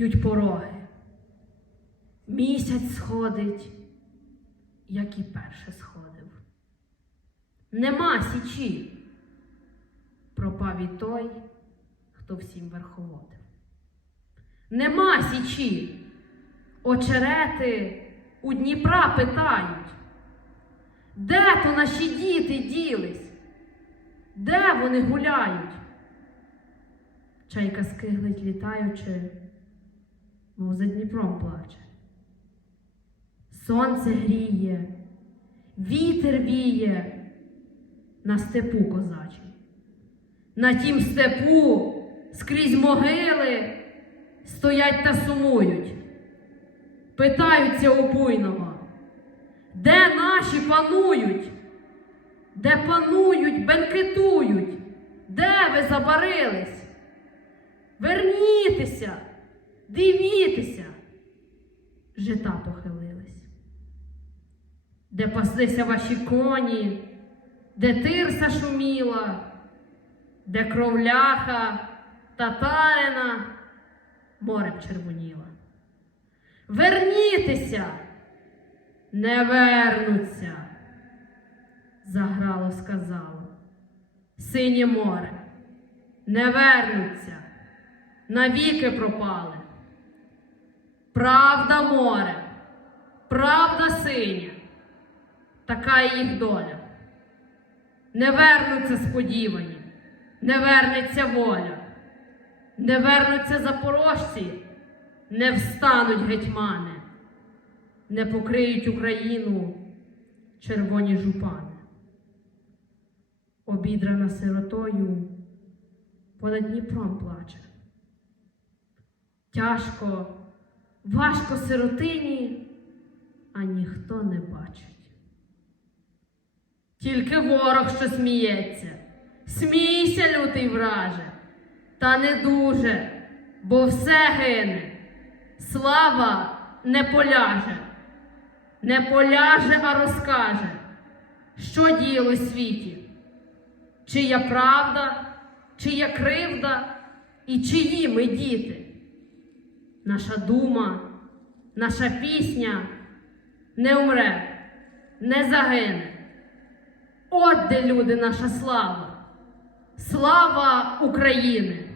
б'ють пороги. Місяць сходить, як і перше сходив. Нема січі. Пропав і той, хто всім верховодив. Нема січі. Очерети у Дніпра питають. Де то наші діти ділись? Де вони гуляють? Чайка скиглить, літаючи, мов за Дніпром плаче. Сонце гріє, вітер віє на степу козачий. На тім степу скрізь могили стоять та сумують. Питаються у буйного, де наші панують? Де панують, бенкетують? Де ви забарились? Вернітеся, дивітеся, жита похилились. Де паслися ваші коні, де тирса шуміла, де кровляха, татарина морем червоніла. Вернітеся, не вернуться, заграло, сказало. Синє море, не вернуться, навіки пропали. Правда море, правда синя, така їх доля. Не вернуться сподівані, не вернеться воля, не вернуться запорожці, не встануть гетьмани, не покриють Україну червоні жупани. Обідрана сиротою понад Дніпром плаче. Тяжко, важко сиротині, а ніхто не бачить. Тільки ворог, що сміється, смійся, лютий враже, та не дуже, бо все гине, слава не поляже, не поляже, а розкаже, що діяло світі, чия правда, чия кривда і чиї ми діти. Наша дума, наша пісня не умре, не загине. От де люди наша слава, слава України!